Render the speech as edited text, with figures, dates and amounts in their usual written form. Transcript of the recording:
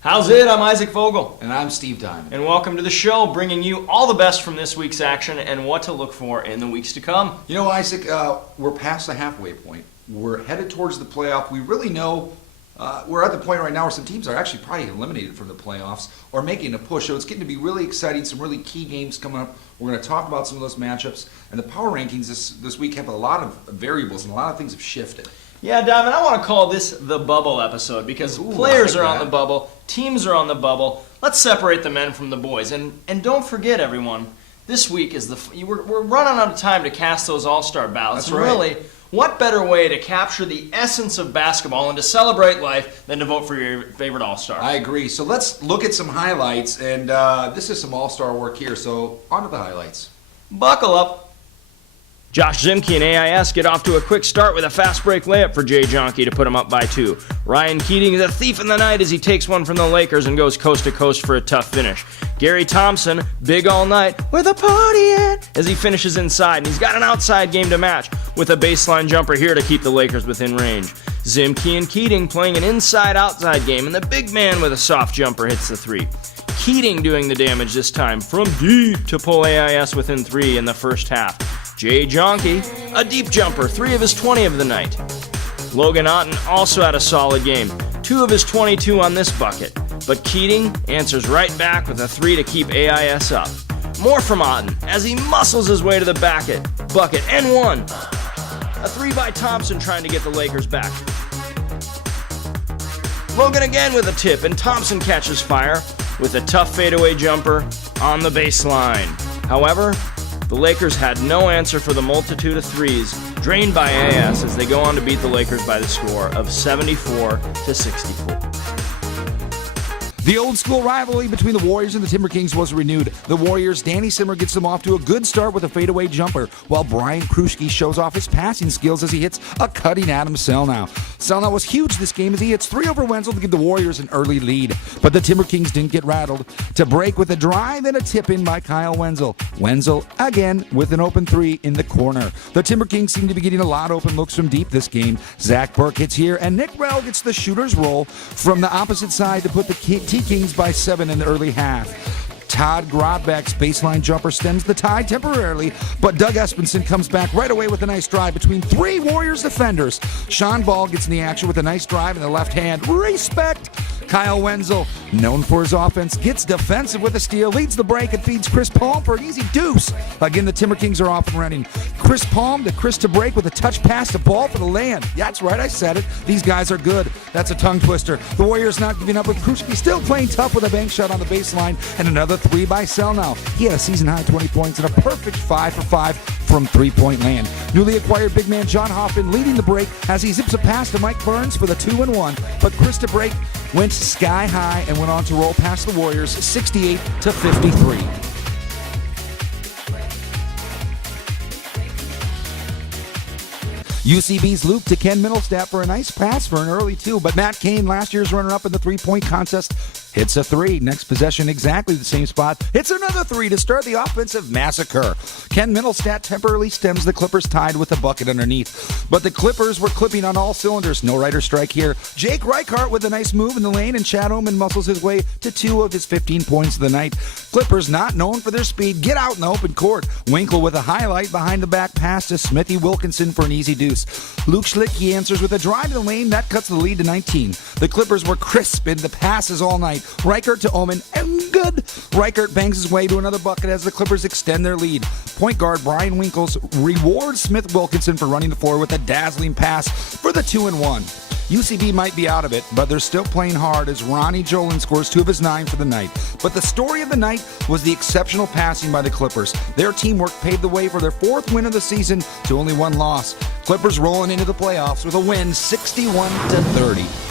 How's it? I'm Isaac Vogel. And I'm Steve Diamond. And welcome to the show, bringing you all the best from this week's action and what to look for in the weeks to come. You know, Isaac, we're past the halfway point. We're headed towards the playoff. We really know we're at the point right now where some teams are actually probably eliminated from the playoffs or making a push. So it's getting to be really exciting, some really key games coming up. We're going to talk about some of those matchups. And the power rankings this week have a lot of variables and a lot of things have shifted. Yeah, Diamond, I want to call this the bubble episode because players are on the bubble, teams are on the bubble. Let's separate the men from the boys. And don't forget, everyone, this week is we're running out of time to cast those all-star ballots. That's and right. Really, what better way to capture the essence of basketball and to celebrate life than to vote for your favorite all-star? I agree. So let's look at some highlights. And this is some all-star work here. So on to the highlights. Buckle up. Josh Zimke and AIS get off to a quick start with a fast break layup for Jay Jonke to put him up by 2. Ryan Keating is a thief in the night as he takes one from the Lakers and goes coast to coast for a tough finish. Gary Thompson, big all night, where the party at? As he finishes inside, and he's got an outside game to match with a baseline jumper here to keep the Lakers within range. Zimke and Keating playing an inside-outside game, and the big man with a soft jumper hits the 3. Keating doing the damage this time from deep to pull AIS within 3 in the first half. Jay Jonke, a deep jumper, 3 of his 20 of the night. Logan Otten also had a solid game, 2 of his 22 on this bucket. But Keating answers right back with a 3 to keep AIS up. More from Otten as he muscles his way to the bucket and 1. A 3 by Thompson trying to get the Lakers back. Logan again with a tip, and Thompson catches fire with a tough fadeaway jumper on the baseline. However, the Lakers had no answer for the multitude of threes drained by AIS as they go on to beat the Lakers by the score of 74-64. The old school rivalry between the Warriors and the Timber Kings was renewed. The Warriors' Danny Simmer gets them off to a good start with a fadeaway jumper, while Brian Kruschke shows off his passing skills as he hits a cutting Adam Selnow. Selnow was huge this game as he hits 3 over Wenzel to give the Warriors an early lead. But the Timber Kings didn't get rattled. To break with a drive and a tip-in by Kyle Wenzel. Wenzel, again, with an open 3 in the corner. The Timber Kings seem to be getting a lot of open looks from deep this game. Zach Burke hits here, and Nick Rell gets the shooter's roll from the opposite side to put the T-Kings by 7 in the early half. Todd Grobbeck's baseline jumper stems the tide temporarily, but Doug Espenson comes back right away with a nice drive between 3 Warriors defenders. Sean Ball gets in the action with a nice drive in the left hand. Respect! Kyle Wenzel, known for his offense, gets defensive with a steal, leads the break, and feeds Chris Palm for an easy deuce. Again, the Timber Kings are off and running. Chris Palm to Chris to break with a touch pass to Ball for the land. Yeah, that's right, I said it. These guys are good. That's a tongue twister. The Warriors not giving up with Kruschke still playing tough with a bank shot on the baseline, and another 3 by Selnow. He had a season-high 20 points and a perfect 5 for 5 from three-point land. Newly acquired big man John Hoffman leading the break as he zips a pass to Mike Burns for the 2-1, but Chris to break went sky high and went on to roll past the Warriors 68-53. UCB's Luke to Ken Middlestat for a nice pass for an early 2, but Matt Cain, last year's runner-up in the three-point contest, hits a 3. Next possession, exactly the same spot. Hits another 3 to start the offensive massacre. Ken Middlestat temporarily stems the Clippers' tide with a bucket underneath. But the Clippers were clipping on all cylinders. No writer strike here. Jake Reichart with a nice move in the lane, and Chad Oman muscles his way to 2 of his 15 points of the night. Clippers, not known for their speed, get out in the open court. Winkle with a highlight behind the back pass to Smithy Wilkinson for an easy deuce. Luke Schlittke answers with a drive to the lane. That cuts the lead to 19. The Clippers were crisp in the passes all night. Reichart to Oman, and good. Reichart bangs his way to another bucket as the Clippers extend their lead. Point guard Brian Winkles rewards Smith Wilkinson for running the floor with a dazzling pass for the 2-1. UCB might be out of it, but they're still playing hard as Ronnie Jolin scores 2 of his 9 for the night. But the story of the night was the exceptional passing by the Clippers. Their teamwork paved the way for their 4th win of the season to only 1 loss. Clippers rolling into the playoffs with a win 61-30.